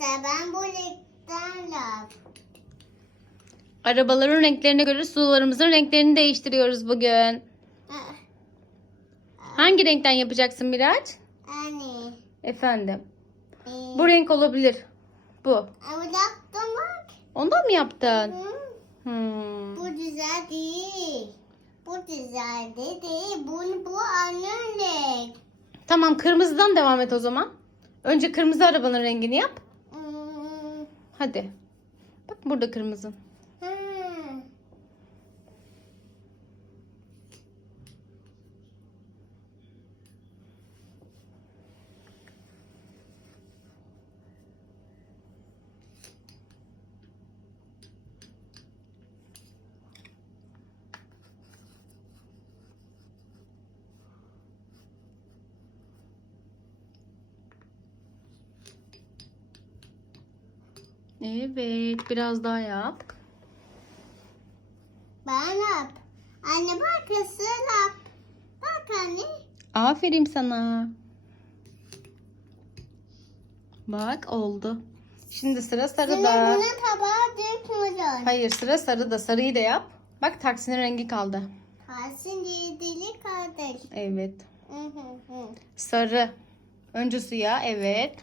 Arkadaşlar ben bu renkten laf. Arabaların renklerine göre sularımızın renklerini değiştiriyoruz bugün. Hangi renkten yapacaksın Miraç? Anne. Efendim. E, Bu renk olabilir. Bu. Ama yaptım bak. Ondan mı yaptın? Hı. Hmm. Bu güzel değil. Bu güzel de değil. Bu, bu annem renk. Tamam kırmızıdan devam et o zaman. Önce kırmızı arabanın rengini yap. Hadi. Bak burada kırmızı. Hmm. Evet biraz daha yap. Ben yap. Anne bak kısır yap. Bak anne. Aferin sana. Bak oldu. Şimdi sıra sarıda. bunu tabağa dökmüyorsun. Hayır sıra sarıda. Sarıyı da yap. Bak taksinin rengi kaldı. Kalsın diye dili kardeş. Evet. Sarı. Önce suya evet.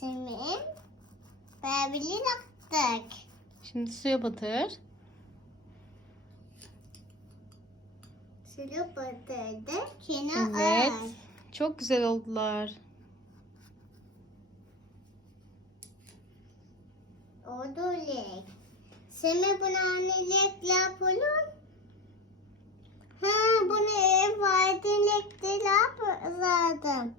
Şimdi berbili yaptık. Şimdi suya batır. Suyu batırdık. Kenar Evet. al. Çok güzel oldular. Oldu lek. Şimdi bunu annelik yapalım. Ha bunu ev vardı lekte yap zaten.